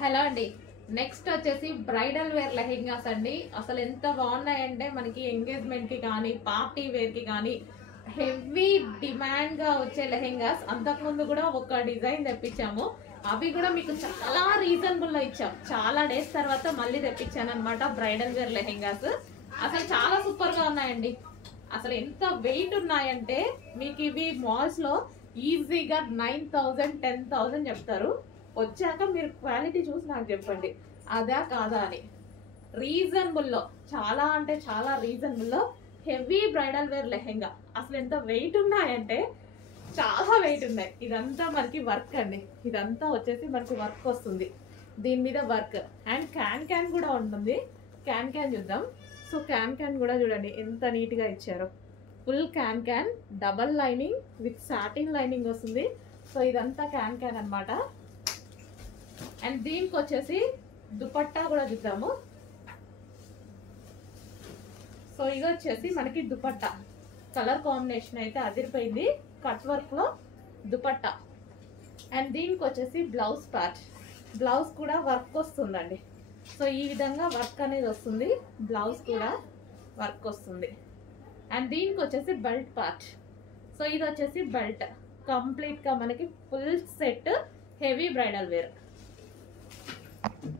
Hello అండి. Next వచ్చేసి bridal wear lehengas అండి. అసలు ఎంత బాగున్నాయంటే మనకి ఎంగేజ్మెంట్ కి కానీ పార్టీ వేర్ కి కానీ హెవీ డిమాండ్ గా వచ్చే లెహెంగాస్. అంతకుముందు కూడా ఒక డిజైన్ తెప్పించాము, అవి కూడా మీకు చాలా రీజనబుల్ లో ఇచ్చాం. చాలా డేస్ తర్వాత మళ్ళీ తెప్పించాను అనమాట బ్రైడల్ వేర్ లెహెంగాస్. అసలు చాలా సూపర్ గా ఉన్నాయండి. అసలు ఎంత వెయిట్ ఉన్నాయంటే మీకు ఇవి మాల్స్ లో ఈజీగా 9,000 10,000 చెప్తారు. వచ్చాక మీరు క్వాలిటీ చూసి నాకు చెప్పండి అదా కాదా అని. రీజనబుల్లో, చాలా అంటే చాలా రీజనబుల్లో హెవీ బ్రైడల్ వేర్ లెహెంగా. అసలు ఎంత వెయిట్ ఉన్నాయంటే చాలా వెయిట్ ఉన్నాయి. ఇదంతా మనకి వర్క్ అండి. ఇదంతా వచ్చేసి మనకి వర్క్ వస్తుంది, దీని మీద వర్క్. అండ్ క్యాన్ కూడా ఉంటుంది. క్యాన్ చూద్దాం. సో క్యాన్ కూడా చూడండి ఎంత నీట్గా ఇచ్చారో. Full can double lining with satin lining వస్తుంది. సో ఇదంతా క్యాన్ అన్నమాట. అండ్ దీనికి వచ్చేసి దుపట్టా కూడా చూద్దాము. సో ఇది వచ్చేసి మనకి దుపట్టా కలర్ కాంబినేషన్ అయితే అదిరిపోయింది. కట్ వర్క్ లో దుపట్టా. అండ్ దీనికి వచ్చేసి బ్లౌజ్ పార్ట్. బ్లౌజ్ కూడా వర్క్ వస్తుందండి. సో ఈ విధంగా వర్క్ అనేది వస్తుంది. బ్లౌజ్ కూడా వర్క్ వస్తుంది. అండ్ దీనికి వచ్చేసి బెల్ట్ పార్ట్. సో ఇది వచ్చేసి బెల్ట్. కంప్లీట్ గా మనకి full set heavy bridal wear.